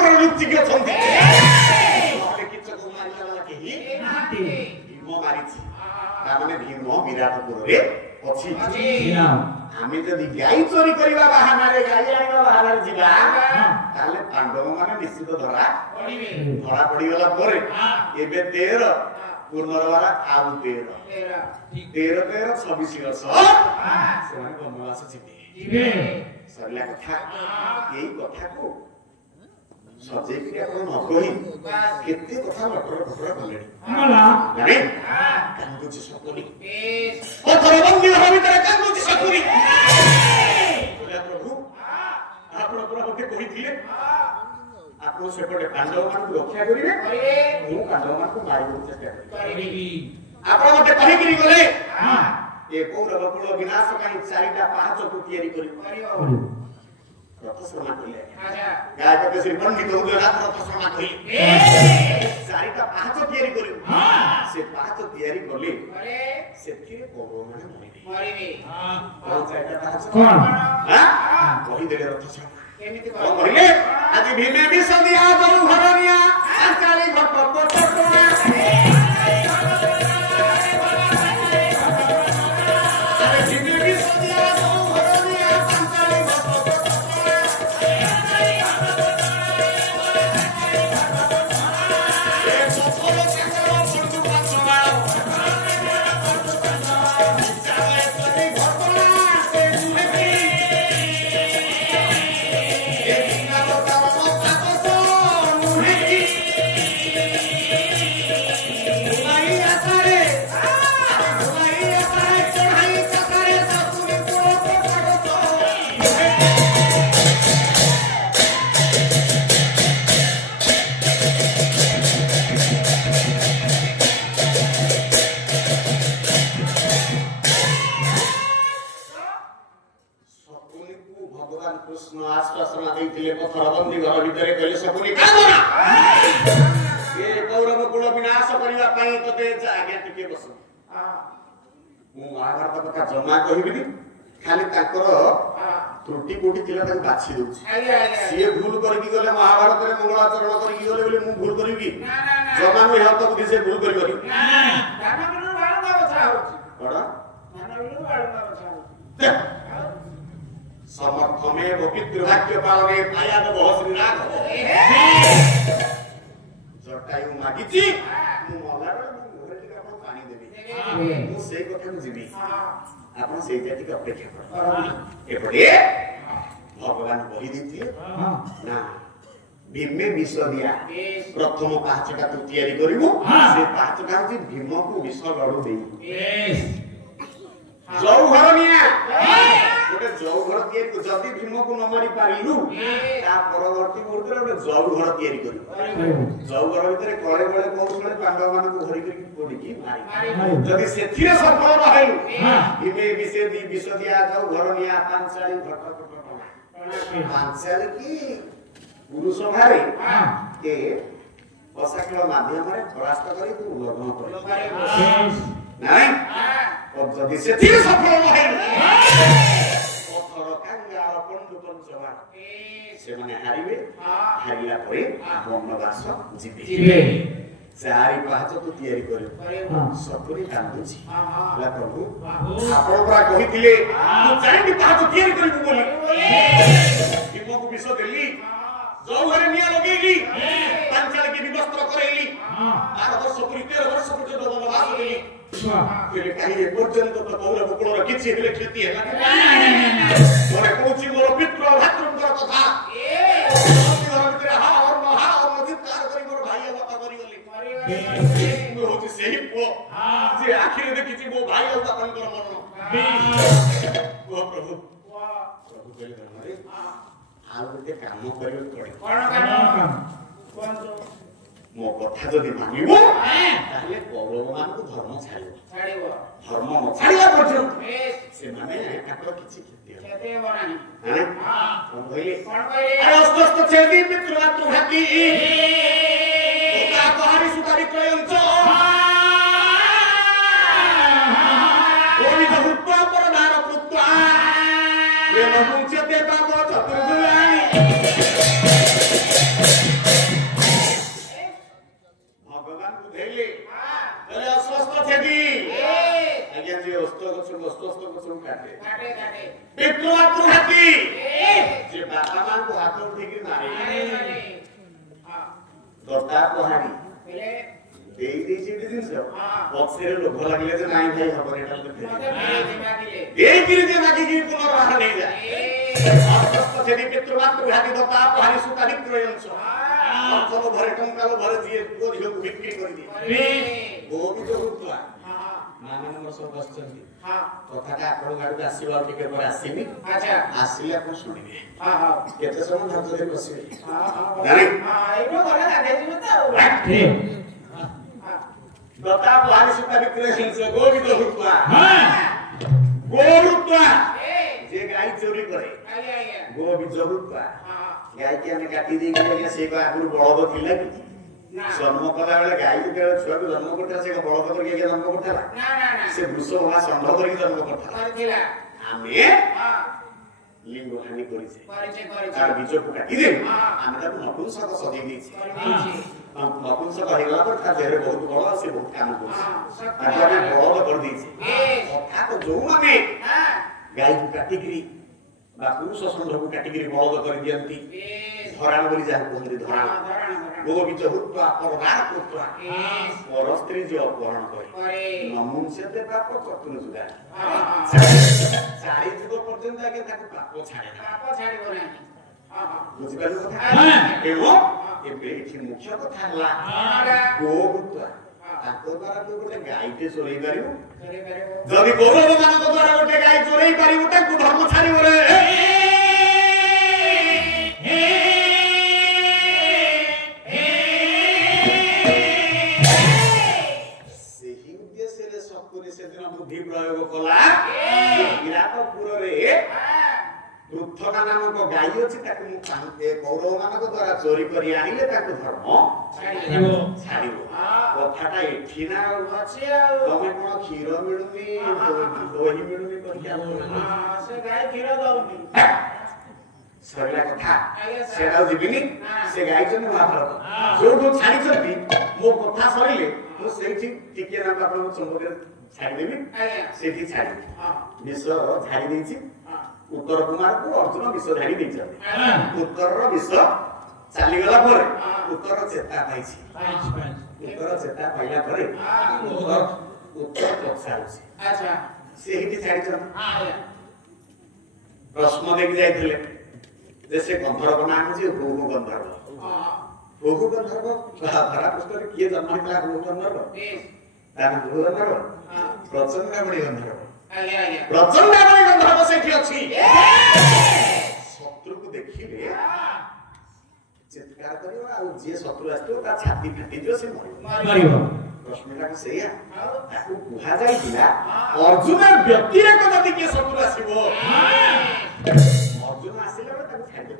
ଆପଣ ଲୁଚିକି ଅଛନ୍ତି କିଚକୁ ମାରିଲା ବାଲା କେହି ଭୀମ ମାରିଛି ତାମାନେ ଭୀମ ବିରାଟପୁରରେ ଅଛି ଆମେ ଯଦି ଗାଈ ଚୋରି କରିବା ବାହାନାରେ ଗାଈ ଆଣିବା ବାହାନାରେ ଯିବା ତାହେଲେ ପାଣ୍ଡବ ମାନେ ନିଶ୍ଚିତ ଧରା ପଡିଗଲା ପରେ ଏବେ 13 ପୁନର୍ବାର ଆଉ 13 26 ବର୍ଷ ସେମାନେ ବନବାସ ଯିବେ ସରିଲା କଥା ଏଇ କଥାକୁ ସଜେଇକି ଆପଣ ନ କହି କେତେ କଥା ଲଟର ଫଟର କଲେଣି ଜାଣି କାନ୍ଦୁଛି ସପୁରି ପଥରବନ୍ଦୀ ଘର ଭିତରେ କାନ୍ଦୁଛି ସପୁରି ପ୍ରଭୁ ଆପଣ ପୁରା ମତେ କହିଥିଲେ ଆପଣ ସେପଟେ ପାଣ୍ଡବ ମାନଙ୍କୁ ରକ୍ଷା କରିବେ ମୁଁ ପାଣ୍ଡବ ମାନଙ୍କୁ ମାରିବାକୁ ଚେଷ୍ଟା କରିବି ଆପଣ ମତେ କହିକିରି ଗଲେ ଏ କୌରବ କୁଳ ବିନାଶ ପାଇଁ 4ଟା ପାହାଚକୁ ତିଆରି କରିବ ରଥ ଶର୍ମା କହିଲେ ଗାୟକ ଶ୍ରୀ ପଣ୍ଡିତ ଉଦୟନାଥ ରଥ ଶର୍ମା କହିଲେ 4ଟା ପାହାଚ ତିଆରି କରିବ ସେ ପାହାଚ ତିଆରି କଲେ ସେଥିରେ କୌରବମାନେ ମରିବେ କଣ 4ଟା ପାହାଚ କହିଦେଲେ ରଥ ଶର୍ମା କେମିତି କହିଲେ ଆଜି ଭୀମେ ବିଷ ଦିଆ ଜରୁ ଘରନିଆ ପାଞ୍ଚାଳି ଘଟ ପଟଟଣା पथरबंदी घर भितर कहले सपुनी कामना ए कौरव कुल विनाश करिवा पई तते आज्ञा टिके बस मु महाभारत कथा जमा कहिबिनी खाली ताकर त्रुटि कोठी थिला ताक बाछि दउछि सिए भूल करकी गले महाभारत रे मंगलाचरण करकी गले बोले मु भूल करिबी जमा नु हेत बुद्धि से भूल करि करि दाना बिनु बाळुका कथा होछि बडा दाना बिनु बाळुका कथा होछि समर्थमे पितृभाग्य पालने पायाद बहश्री नाग जटायु मागिची मु मला घरे टिका आपण पानी देबी मु सेई कथा जिबी आपण सेई जाति के अपेक्षा कर एपटे भगवान कहि दिथिले ना भीमे विष दिया प्रथम पाचटा तू तयारी करिवो से पाचटा होची भीम को विष गडु देई जौ घरनिया गोटे जौ घर तयारी जदि भीम को न मारी पारिलु ता परवर्ती मुहूर्त गोटे जौ घर तयारी करियो जौ घर भितर कळे बळे कौशले पांडव मान को घरी करी पड़ी की मारी जदि सेथिरे सफल रहलु इमे विषय दी विष दिया जौ घरनिया पांचाली घटपट पांचाली की पुरुष भारे के पसाकल माध्यम रे परास्त करी तू लग्न कर नहीं और जदि सेथिरे सफल रहलु से माने हारिबे हारिला परे वनवास जिबे चारि पांच तो तयारी करियो सपुरी कांदुची ला प्रभु आपण परा कहिथिले तू चारि पांच तयारी करिबु बोली भीम को विष देली जौ घरे निया लगेली पांचाल की विवस्त्र करेली 8 वर्ष पूरी 13 वर्ष पर्यंत वनवास देली केले काही पर्यंत तो कौरव कुलर किछि हेले क्षति हैला मोरे कोछि मोर पितृ भातृंकर कथा घर भितर हा और चित्कार करी मोर भाई बापा करी गली मु होछि सेही पो जे आखिरे देखिछि मो भाई और बापांकर मरण ओ प्रभु कहले रे आ गोटे काम करियो पड़े कोन मो कथा जदि मानिबो ताले कौरव मान को धर्म छाड़िबो धर्म न छाड़िया पर्यंत से माने ताकर किछि खेते बनानी हां कोन कहले अरे अस्त छेदी मित्र तू हाकी का कहानी सुतारी कयंच ओनी बहुत पर नार पुत्वा ये न मुंचते बाबो चतुर्जुलाई पितृमातृ हाथी जे बापा मां को हाथ उठेगी मारे दत्ता पहाड़ी देई चिड़ी दिन से बक्सेरे लोभ लागले जे नाही भाई हबो एटा तो देई गिरी जे मागी गिरी पुनः रहा नहीं जाए अस्त यदि पितृमातृ हाथी दत्ता पहाड़ी सुता विक्रयंश अंचल भरे टंकालो भरे जिए को झियो बिक्री कर दिए वो भी तो हुआ माने नंबर सब बसचंती कथाटा आपण गाडी आसीबा टिके पर आसीबी अच्छा आसीले आपण सुनिबे हां केते समय धैर्य धरि बसिबे हां एनो गला गाधे जिवो त ठीक दत्ता पहाड़ी सुता विक्रयंश गोविंद हुआ हां गोरुत्वा जे गाय चोरी करे गोविंद हुआ गाय के हम काटी दे के से को आगु बळद थिला कि जन्म कला बेले गाय के छुआ को जन्म करता से बळद करके जन्म करता ना से वृष भा संढ करके जन्म करता आमे लिंग हानि करिसे तार बीज को काटी दे आमे त नपुंसक सजी दी नपुंसक हेला पर ता देरे बहुत बड़ से बहुत काम करছে ताके बळद कर दी कथा तो जो माने गाय को काटिगिरी बा पुरुष संढ को काटिगिरी बळद कर दियंती धराण बोली जा कहंती धराण गोगो बीज हुत्वा परदार पुत्रा और स्त्री जो अपहरण करे नमुंसते पाप चतुर जुदा चारि जुग पर्यंत आगे ताको पाप छाड़िबो नाही बुझि पालु कथा एवो एबे एठी मुख्य कथा हला गोहुत्वा ताको द्वारा तो गोटे गायटे चोरै पारिबो जदि गौरव मानक द्वारा गोटे गाय चोरै पारिबो ताको धर्म छाड़िबो रे नामक गाय अच्छी कौरव मानक द्वारा चोरी कर आनिले धर्म छाड़ो कथाटा एठी ना तमें कौन क्षीर मिलुनी दही मिलुनी सरला कथा सेटा जीविनी से गाय जन महाभारत जो छाड़ी मो कथा सरिले मो सेठी टिके ना आपन संबोधन छाड़ी देबी सेठी छाड़ी विष छाड़ी देछि उत्तर कुमार को अर्जुन विष झाड़ी देछि उत्तर रो विष चाली गला पर उत्तर चेता पाइछि उत्तर चेता पाइला पर उत्तर पछाउछि अच्छा सेठी छाड़ी छ प्रश्न देख जाइथिले जैसे गंधर्व नाम जे भोग गंधर्व धरा पुस्तक किए जन्म हितला भोग गंधर्व तान भोग गंधर्व प्रचंडामणि गंधर्व प्रचंडामणि गंधर्व सेठी अछि शत्रु को देखिले चित्कार करियो आ जे शत्रु आस्तो ता छाती फाटी जो से मरियो प्रश्नटा को सेया ताको कुहा जाई दिला अर्जुन व्यक्ति रे कदि के शत्रु आसीबो अर्जुन आसिले ताको छाडी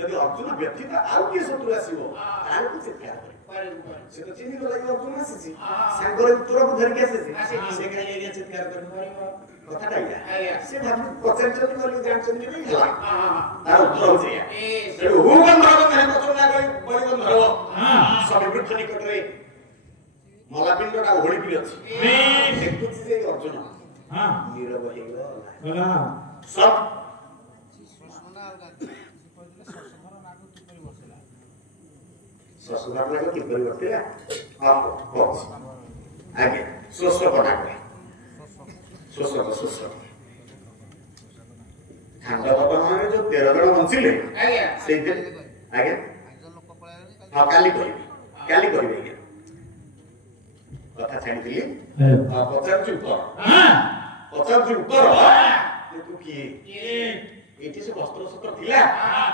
यदि अर्जुन व्यक्ति तो आउ के शत्रु आसीबो तार को चित्कार करे से तो चिन्ह लगे अर्जुन आसी सांगर उत्तर को धर के आसी से कहीं एरिया चित्कार कर कथाटा या से भाबी पचनचन कर जानचन नहीं हला तार उत्तर हो जाया से हु गंधर्व कहे पचना गई बड़ी गंधर्व सब वृक्ष निकट रे मलापिंडटा ओढी पी अछि देखुछि जे अर्जुन हां नीरव हेगला सब ससुराल लागो कि परिवर्तन हां कोच आगे सोसो बना के सोसो खंड बाबा माने जो 13 जण बंचिले आगे से आगे हां काली करिवे आगे कथा छाड़ी दिली पचार चुपर तू किए एटी से वस्त्र सत्र थिला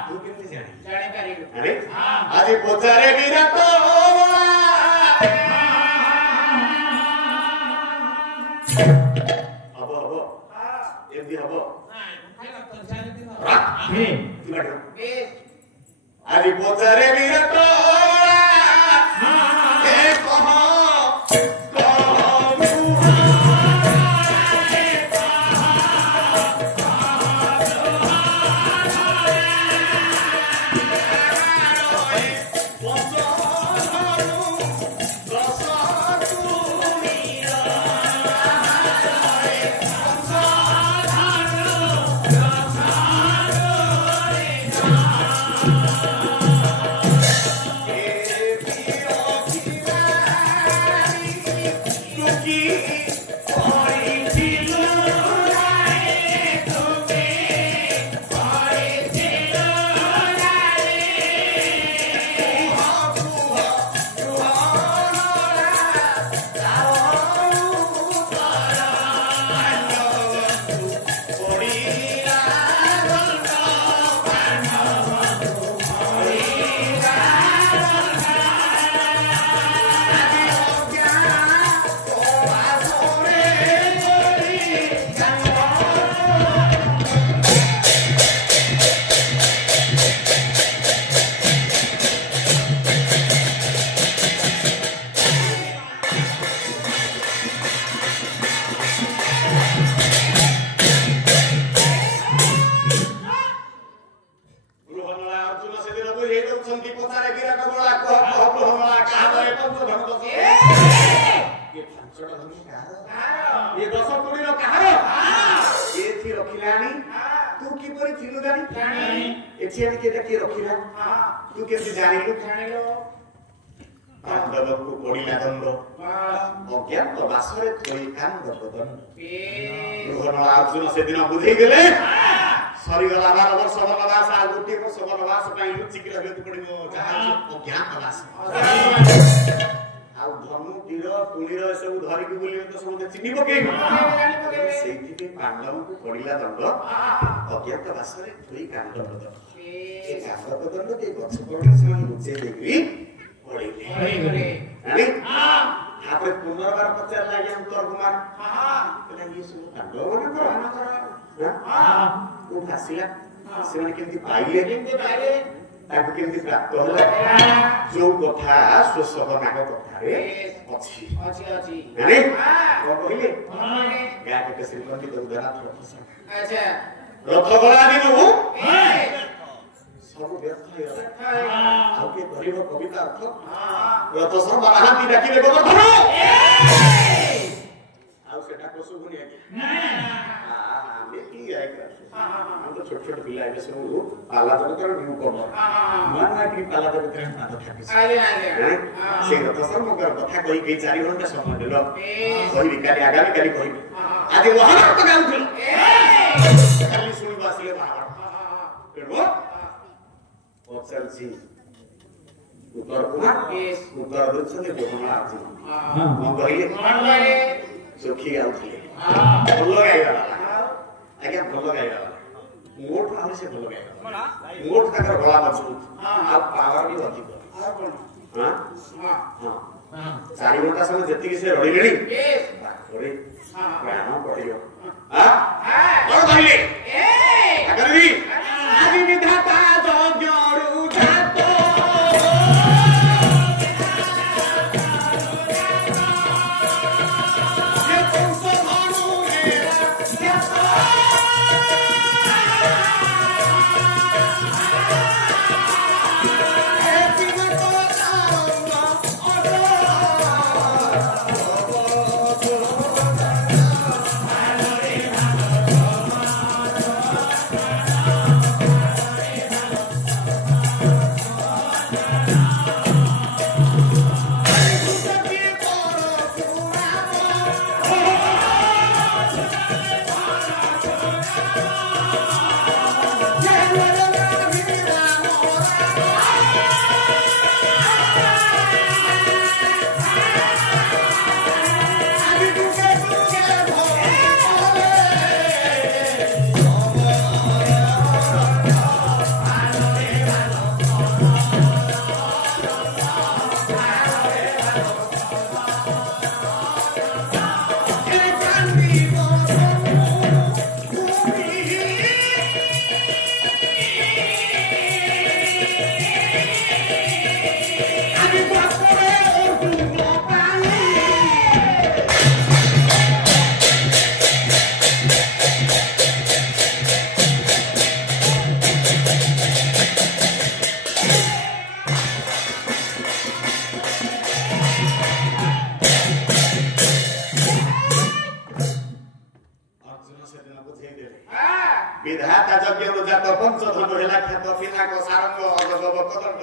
तू केमति जानि पारिबो अरे आज पचारे विराट अब एमदी हबो आज पचारे विराट ଦଉଛନ୍ତି ପଚାରେ ବିରାଟ ଗୋଳା କହ କହ ପ୍ରହମଳା କାହାରେ ପଞ୍ଚ ଧନ ଦଶ ଏ ପାଞ୍ଚଟା ଧନ କାହାର ଏ 10 କୋଡ଼ିର କାହାର ଏଠି ରଖିଲାଣି ତୁ କିପରି ଥିଲୁ ଜାଣି ଏଠି ଆଣି କେଟା କିଏ ରଖିଲା ତୁ କେମିତି ଜାଣିଲୁ ପାଣ୍ଡବଙ୍କୁ ପଡ଼ିଲା ଦଣ୍ଡ ଅଜ୍ଞାତ ବାସରେ ଥୋଇ କାଣ୍ଡ ଦଣ୍ଡ ବୃହନ୍ନଳା ଅର୍ଜୁନ ସେଦିନ ବୁଝେଇ ଦେଲେ ସରିଗଲା 12 ବର୍ଷ ବନବାସ ଆଉ ଗୋଟିଏ ବର୍ଷ ବନବାସ ପାଇଁ ଲୁଚିକି ରହିବାକୁ ପଡ଼ିବ ଯାହା ଅଜ୍ଞାତ ବାସ ଆଉ ଧନୁ ତୀର ତୁଣୀର ଏସବୁ ଧରିକି ବୁଲିବେ ତ ସମସ୍ତେ ଚିହ୍ନି ପକେଇବେ ସେଇଥିପାଇଁ ପାଣ୍ଡବଙ୍କୁ ପଡ଼ିଲା ଦଣ୍ଡ ଅଜ୍ଞାତ ବାସରେ ଥୋଇ କାଣ୍ଡ ଦଣ୍ଡ ଏ କାଣ୍ଡ ଦଣ୍ଡ ଏ ଗଛ ପଡ଼ିଲେ ସେମାନେ ଲୁଚେଇ ଦେଇକି ପଡ଼ିଲେ ତାପରେ ପୁନର୍ବାର ପଚାରିଲା ଆଜ୍ଞା ଉତ୍ତର କୁମାର ଇଏ ସବୁ ପାଣ୍ଡବ କୋଉଠୁ ଆସିଲା ସେମାନେ କେମିତି ପାଇଲେ ତାକୁ କେମିତି ପ୍ରାପ୍ତ ହେଲା ଯୋଉ କଥା ସ୍ୱଶହ ନାଗ କଥାରେ ଅଛି କଣ କହିଲେ ଗାଁ କେତେ ଶ୍ରୀମନ୍ତୀ ଦୁର୍ଗନାଥ ରଥ ଗଳା ଦିନୁ ସବୁ ବ୍ୟର୍ଥ ହେଇଗଲା ଆଉ କିଏ କରିବ କବିତା ଅର୍ଥ ରଥ ସର୍ବା ନାହାନ୍ତି ଡାକିଲେ ଗୋବର୍ଦ୍ଧନ ଆଉ ସେଟା କସୁବୁନି ଆମେ କି ଆମେ ତ ଛୋଟ ଛୋଟ ପିଲା ଏବେ ସବୁ ପାଲା ଜଗତର ନ୍ୟୁ କମର ନୂଆ କି ପାଲା ଜଗତରେ ପାଦ ଠାକିଛି ସେଇ ରଥ ସର୍ବାଙ୍କର କଥା କହି କହି 4 ଘଣ୍ଟା ସମୟ ଦେଲ କହିବି କାଲି ଆଗାମୀ କାଲି କହିବି ଆଜି ମହାଭାରତ ଗାଉଥିଲ କାଲି ଶୁଣିବ ଆସିଲେ ମହାଭାରତ ତେଣୁ ପଚାରୁଛି ଉତ୍ତର କୁମାର ଉତ୍ତର ଦଉଛନ୍ତି ବୃହନ୍ନଳା ଅର୍ଜୁନ କଣ କହିଲେ ଚୋଖି ଗାଉଥିଲେ ଭଲ ଗାଇଗଲା ଆଜ୍ଞା ଭଲ ଗାଇଗଲା ମୋଠୁ ଆହୁରି ସେ ଭଲ ଗାଇଗଲା ମୋଠୁ ତାଙ୍କର ଗଳା ମଜବୁତ ଆଉ ପାୱାର ବି ଅଧିକ 4 ଘଣ୍ଟା ସମୟ ଯେତିକି ସେ ରହିଲେଣି ତାପରେ ପ୍ରାଣ ପଡ଼ିବ କଣ କହିଲେ ଆଜି ବିଧାତା ଯଜ୍ଞରୁ ଜାତ विधाता यज्ञ जात पंच धन हेला ख्यात पिनाक सारंग अजगब कदंड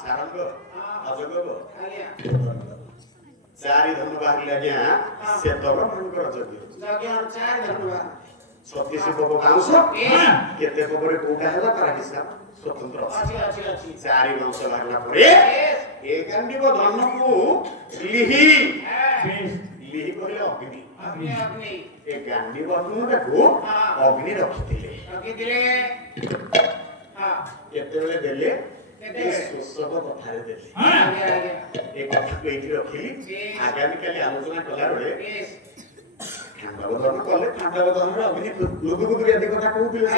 सारंग अजगब चारि धन बाहर आज्ञा से तब मनकर यज्ञ चारि धन बाहर 36 पप बाउंस केते पपरे कोटा होला तार हिसाब स्वतंत्र अछि चारि वंश लागला परे एकांडीव धन को लिहि लिहि कहले अग्नि अग्नि ए गांडी वर्णनटा को अग्नि रखिथिले हां केते बेले देले ए सुसब कथारे देले ए कथा को एठी रखिली आगामी काली आलोचना कला रे खांडवधन कले खांडवधन अग्नि लुगुगुदुरिया दे कथा कहउथिले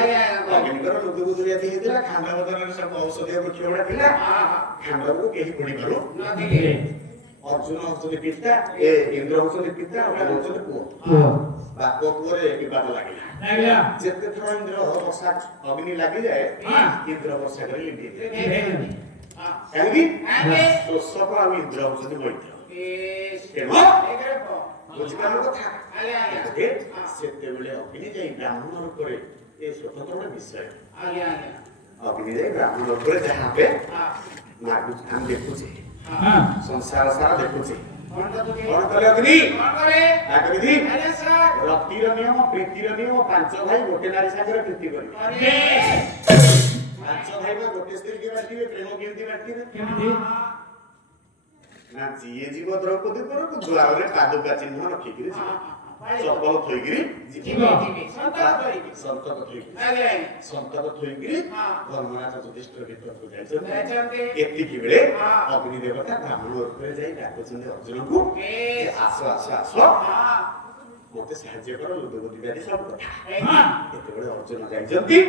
अग्नि कर लुगुगुदुरिया दे हितला खांडवधन सब औषधीय वृक्ष बडा थिला खांडव को केही पड़ी करू न दिले अर्जुन होचंदी पिता ए इंद्र होचंदी पिता और होचंदी पुओ बाप पुओरे विवाद लागिला जेते थोर इंद्र वर्षा अग्नि लागि जाए इंद्र वर्षा करी लिपि काहेकि शोषक आ इंद्र होचंदी मैत्र केनो बुझिपालो कथा सेते बेले अग्नि जाई ब्राह्मण रूपरे ए स्वतंत्र विषय अग्नि जाई ब्राह्मण रूपरे जहां पे मागु हम देखुछे संसार सारा देखुछे कौन करे अग्नि रक्तिर नियम प्रीतिर नियम पांच भाई गोटे नारी सागर प्रीति करी पांच भाई में गोटे स्त्री के बाटिबे प्रेम केमती बाटिबे ना जीए जीव द्रौपदी पर द्वार रे पादुका चिन्ह रखी गिरी जीव चपल थई गिरी जीव संतक थई गिरी धर्मराज युधिष्ठिर भीतर को जाइछन एति कि बेले अग्नि देवता ब्राह्मण रूपे जाई डाकुछन अर्जुन को आसो आसो आसो मोते साहाय्य कर लुदगति गादी सब कथा एते बेले अर्जुन जाइछंती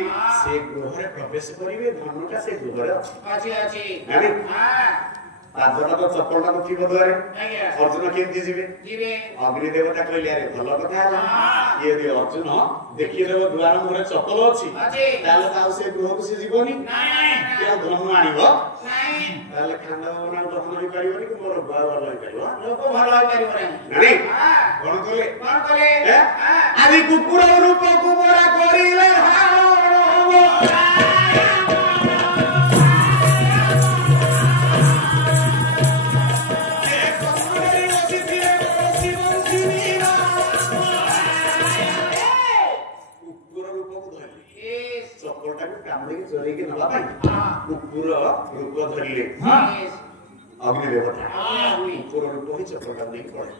से गृह रे प्रवेश करिवे धर्मका से गृह रे अछि पादटा तो चप्पलटा तो थी द्वारे अर्जुन केमती जीवे अग्नि देवता कहले अरे भलो कथा हला ये दे अर्जुन देखि देव द्वार मोरे चप्पल अछि ताले ताउ से गृह को से जीवनी के धर्म आनिबो ताले खांडा बना दर्शन भी करिवनी कि मोर बुआ भलो होई करिवो लोक भलो होई करिवो नहीं कोन कले आदि कुकुर रूप को मोरा करिले हालो चोरी के नवा पाई कुकुर रूप धरिले अग्नि देवता कुकुर रूप ही चपलटा नहीं पड़े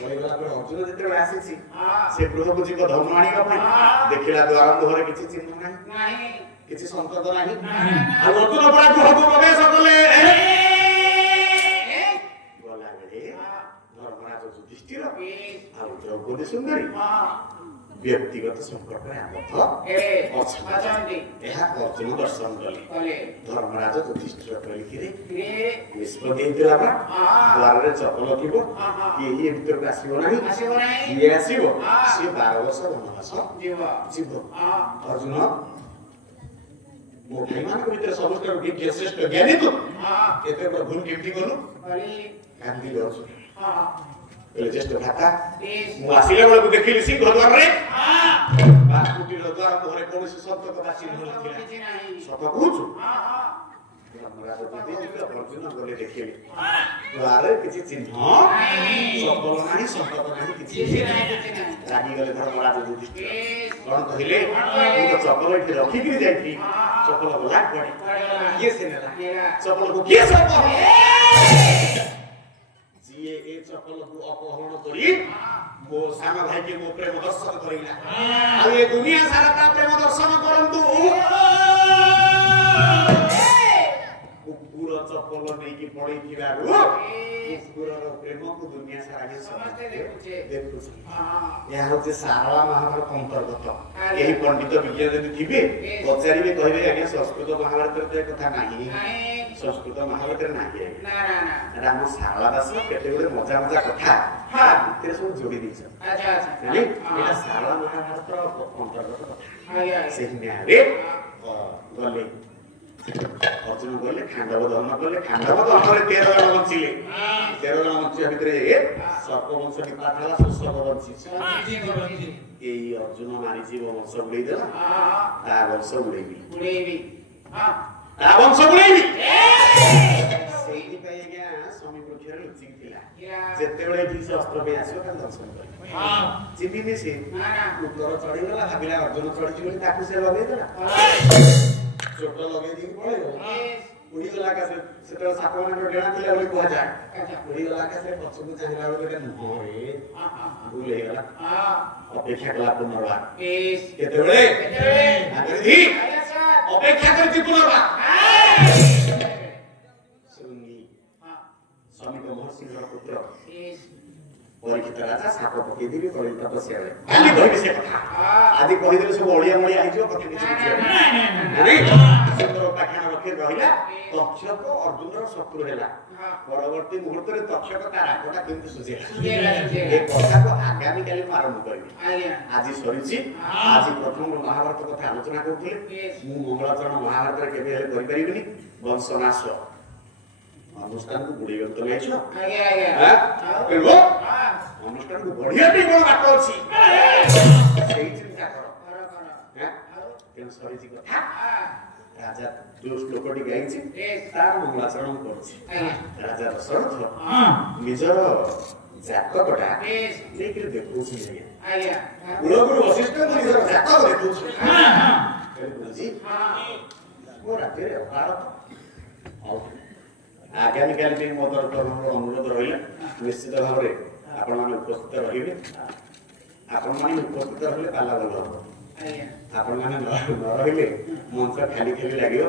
पड़ेला पर अर्जुन जते आसी छी से गृह को जीव धर्म आनिका पाई देखिला द्वार घरे किछि चिन्ह नाही किछि संकट नाही आ अर्जुन बड़ा गृह को प्रवेश कले गला बेले धर्मराज युधिष्ठिर आ द्रौपदी सुंदरी व्यक्तिगत संपर्क में आबद्ध अछंती एहा अर्जुन दर्शन कले धर्मराज युधिष्ठिर कलिकिरे निष्पत्ति दिलाबा द्वार रे चपल थिबो एही भीतर आसीबो नाही ये आसीबो से 12 वर्ष वनवास जीव अर्जुन मो भीमान को भीतर समस्त विज्ञ श्रेष्ठ ज्ञानी तो एते भूल केमती करू गांधी अर्जुन ज्येष्ठ भाता मु आसिले बेला को देखिली सिंह द्वार रे बाकुटी द्वार मोहरे कोनसी शब्द कथा चिन्ह नथिला सत कहूछु धर्मराज युधिष्ठिर अर्जुन गले देखिले द्वार रे किछि चिन्ह सबल नाही संकट नाही किछि रागी गले धर्मराज युधिष्ठिर कोन कहिले तू तो चपल इथे रखी कि जाई चपल गला पड़े ये से नेला चपल को के सब ये ए चपल को अपहरण करी मो सामा भाई के मो प्रेम दर्शन करिला आ ये दुनिया सारा का प्रेम दर्शन करंतु कुकुर चपल नै कि पड़ी थिबारु कुकुर रो प्रेम को दुनिया सारा के समझते देखुछ या होते सारा महाभारत अंतर्गत एही पंडित विज्ञ जदि थिबे पचारिबे कहबे आगे संस्कृत महाभारत रे कथा नाही संस्कृत महाभारत रे नाही ना राम सारला दास केते गुडे मजा मजा कथा भीतर सब जोड़ी दैछ अच्छा नहीं एटा सारला महाभारत रो अंतर्गत कथा से न्यारे गले अर्जुन गले खांडव धर्म गले खांडव धर्म रे 13 जन बंचिले 13 जन बंचिया भितरे सर्प वंश निपात हला सुसव बंची एई अर्जुन मारी जीव वंश उड़ै देला ता वंश उड़ैबी हां ता वंश उड़ैबी सेही पय गया स्वामी वृक्षर लुचिक थिला जेते बेले ठीक से अस्त्र पे आसो का दर्शन कर हां जिबी में से उतर चढ़ी गला भाबिला अर्जुन चढ़ी बोली ताकू से लगे देला चोट लगे दी पड़े उड़ी गला का से तो साप मन डेना थिला बोली कह जाय उड़ी गला का से पछ को चाहिला बोले नो रे भूल हे गला अपेक्षा कला पुनर्वार केते बेले आगे दी अपेक्षा करती पुनर्वार सुनी स्वामी को महर्षि पुत्र परीक्षित राजा साप पके दिबी कली तपस्या रे खाली कहि से कथा आदि कहि देले सब ओडिया मळिया आइ जो कथि किछि नहीं सुंदर पाखण रखि पाखे रहिला तक्षक अर्जुन शत्रु हैला परवर्ती मुहूर्त रे तक्षक ता रागटा केमति सुझेला ए कथा को आगामी काली आरंभ करबी आज सरिछि आज प्रथम महाभारत कथा आलोचना करथिले मु मंगलाचरण महाभारत रे केबे हेले करि परिबिनी वंशनाश अनुष्ठान को बुढ़ी तो नहीं छो आगे आगे अनुष्ठान को बढ़िया भी कोन बात अछि सेही चिंता करो केन सरी जी कथा राजा जो श्लोकटी गाइछि तार मंगलाचरण करछि राजा दशरथ निजर जातकटा लेकिन देखौछि आज्ञा कुलगुरु वशिष्ठ निजर जातक देखौछि गुरुजी वो राते अकाल आगामी काल में मो तरफ अनुरोध रहा निश्चित भाव में आपण मैंने उपस्थित रहिबे आपण मैंने उपस्थित रहिले पाला भल हम आपण मैंने न रहिले मंच खाली खाली लागियो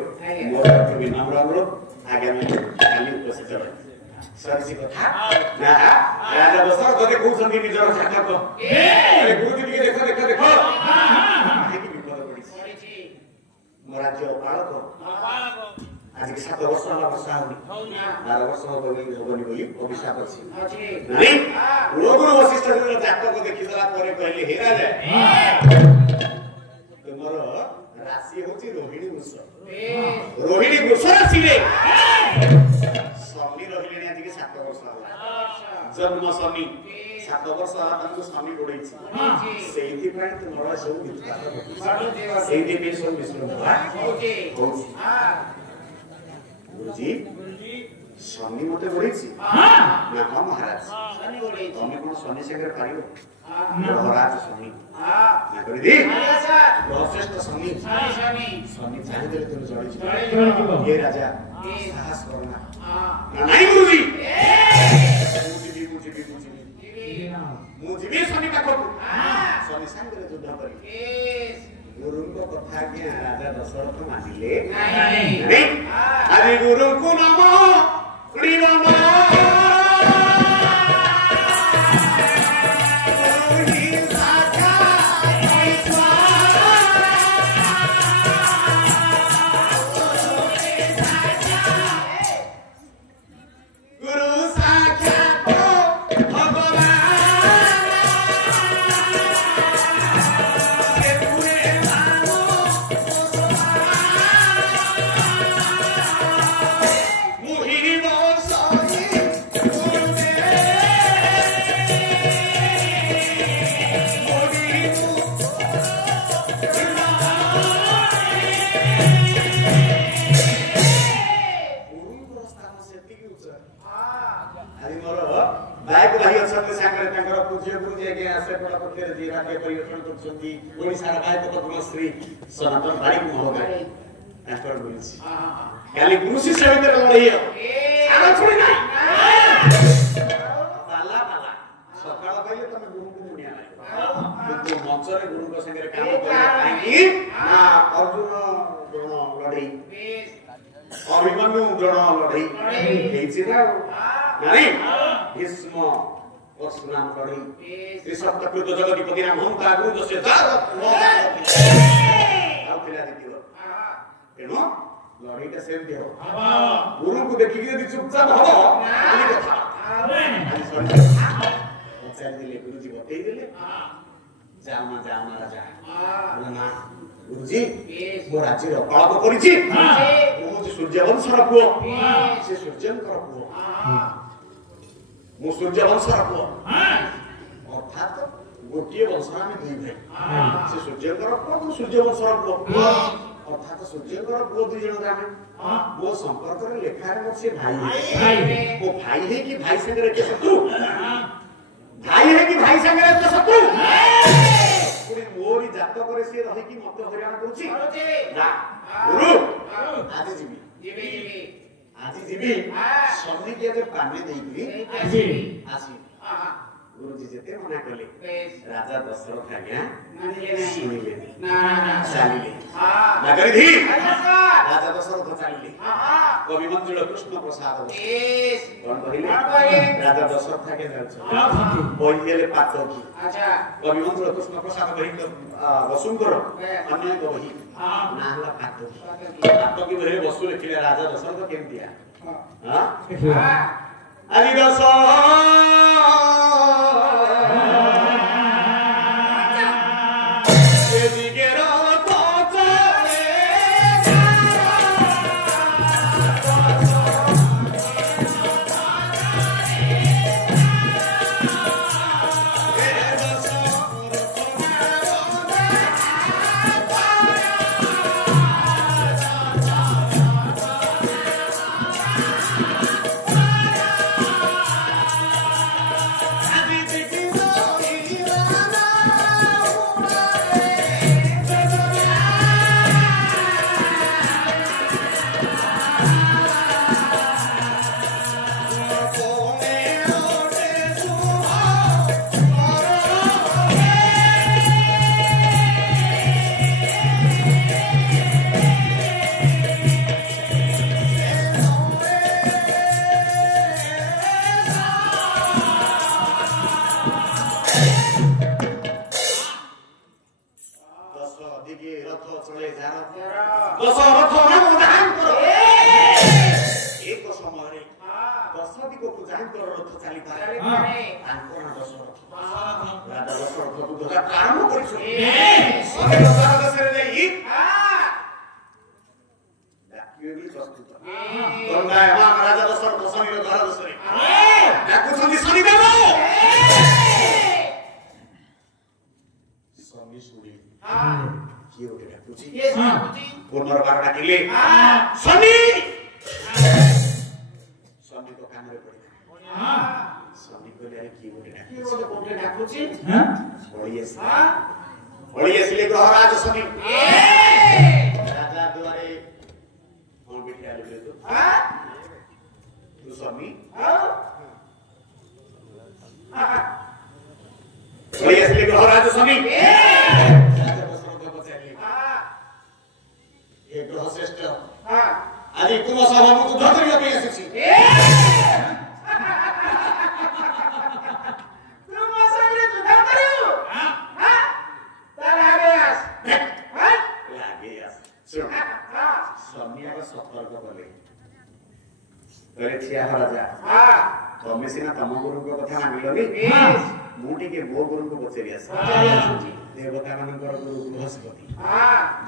मोर विनम्र अनुरोध आगामी खाली उपस्थित रहे सरसी कथा ना राजा दशरथ देखौ संगी निजर जातक ए गुरुजी के देखो देखो देखो की विपद पड़ी मोर राज्य पालक आज के 7 वर्ष वाला वर्षा होनी 12 वर्ष होबनी बोली अभिशाप अछि नहीं गुरु वशिष्ठ ने जातक देखि दला परे कहले हे राजा तुमर राशि होची रोहिणी वृष राशि रे शनि रहिले आज के 7 वर्ष होला जन्म शनि 7 वर्ष होला तमको शनि गोडै छी सेही पय तुमर सब विचार सेही पे सब विश्राम होची गुरुजी शनि मते गोडैछि ना हम महाराज शनि गोडै तमे कोन शनि संगे पारियो महाराज शनि ना करि दी श्रेष्ठ शनि शनि चाहि देले तुम जड़ी ये राजा साहस करना नहीं गुरुजी मुझे भी शनि का को शनि संगे युद्ध करी गुरु को कथा के राजा दशरथ मानिले नहीं अरे गुरु को नमो प्रियमा सनातन बारिक महोदय एकर बोलिछि खाली गुरु शिष्य भीतर लड़ाई सारा छोड़ी ना पाला पाला सकाळ पहिले तमे गुरु को मुनिया नाही किंतु मंचरे गुरु को संगे काम करे काई ना अर्जुन द्रोण लड़ाई अभिमन्यु द्रोण लड़ाई हेछि ना नहीं भीष्म परशुराम लड़ाई ये सब तक तो जगदीपति नाम हम का गुरु जसे जार एनो लड़ाईटा सेम दियो गुरु को देखि के चुपचाप हो खाली कथा चल दिले गुरुजी बतई दिले जाओ ना राजा बोला ना गुरुजी मो राज्य रो पाप करिछि मो सूर्यवंशर पुओ से सूर्यंकर पुओ मो सूर्यवंशर पुओ अर्थात गोटिए वंशर में दुई भाई से सूर्यंकर पुओ मो सूर्यवंशर पुओ अर्थात सूर्यंकर पुओ दुई जण रामे वो संपर्क रे लेखा रे से भाई वो भाई है कि भाई संग रे के शत्रु भाई है कि भाई संग रे के शत्रु पुरी मोरी जात करे से रही कि मत हरियाणा करूची ना गुरु आज जीवी आज जीवी सन्नी के जे पानी देई आसी गुरुजी जेते मना कले राजा दशरथ आज्ञा सुनिले ना चालिले ना करी धी राजा दशरथ चालिले कवि मंजुल कृष्ण प्रसाद कौन कहले राजा दशरथ के बहिले पातो की अच्छा कवि मंजुल कृष्ण प्रसाद बहिले वसुंकर अन्य बही नाहला पातो की बहिले वसु लिखिले राजा दशरथ केमतिया हां आदि दशरथ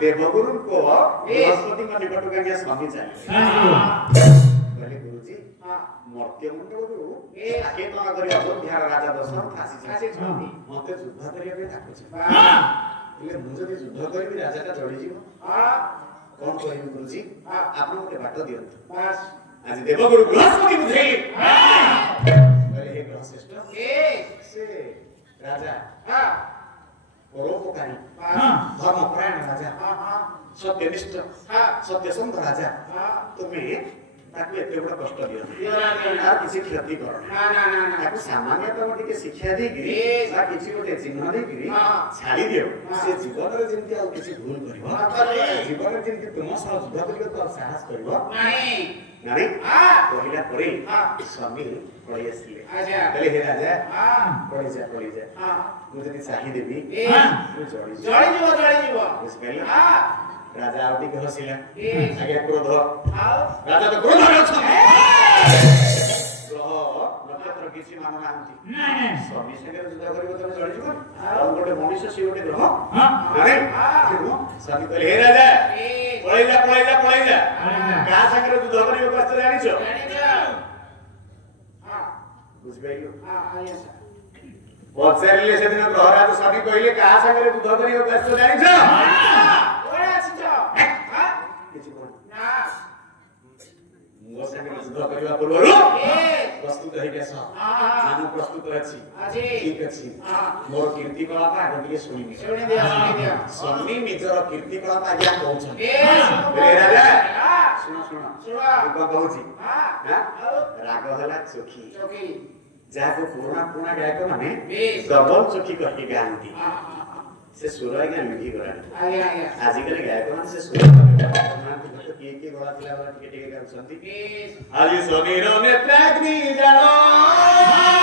देवगुरु को बृहस्पति का निकट गया स्वामी चाहिए बोले गुरुजी मर्त्य मंडलरू साकेतन करी अयोध्या राजा दशरथ आसी मते युद्ध करिया पे डाकुछ इले मु जदी युद्ध करबी राजा का चढ़ी जीव कोन कहबी गुरुजी आपन मते बाट दियंत बस आज देवगुरु बृहस्पति बुझेली बोले हे ग्रहश्रेष्ठ से राजा परोपकारी धर्मपरायण राजा सत्यनिष्ठ सत्यसंध राजा तुम्हें ताकू एते बड़ कष्ट दियो आ किसी क्षति कर ताकू सामान्यतम टिके शिक्षा दे गिरी आ किसी गोटे चिन्ह दे गिरी छाड़ी दियो से जीवन रे जेंति आ किसी भूल करिवो जीवन रे जेंति तुम सह युद्ध करिवो तो साहस करिवो नहीं नहीं पहिला परे स्वामी पळी आसीले कहले हे राजा पळी जा मु जदी चाहि देबी मु जळी जीव बुझिले राजा आउटी के हसिला आगे क्रोध राजा तो क्रोध में छ ग्रह नक्षत्र किसी मान नांती स्वामी संगे युद्ध करिवो तो जळी जीव आ गोटे मनुष्य से गोटे ग्रह नहीं स्वामी कहले हे राजा पळी जा का संगे युद्ध करिवो कष्ट जानिछो बुझबैयो आया पचारिले से दिन ग्रहराज स्वामी कहले का संगे युद्ध करिवो कष्ट जानिछो मो संगे युद्ध करिवा पूर्वरु प्रस्तुत है कैसा मानु प्रस्तुत अछि ठीक अछि मोर कीर्ति कला का आगे सुनि दिया स्वामी निजर कीर्ति कला का आगे कहउछन रे राजा सुनो एक कहउछि हां राग हला चोखी जाको पुराना गायक माने डबल चोखी कहि गांती से सुर आज्ञा मिठी गलानी आज्ञा आज्ञा आजिकल गायक मान से सुर तो के गला थिला टिके टिके गाउछंती आज सोनीर नेत्राग्नि जानो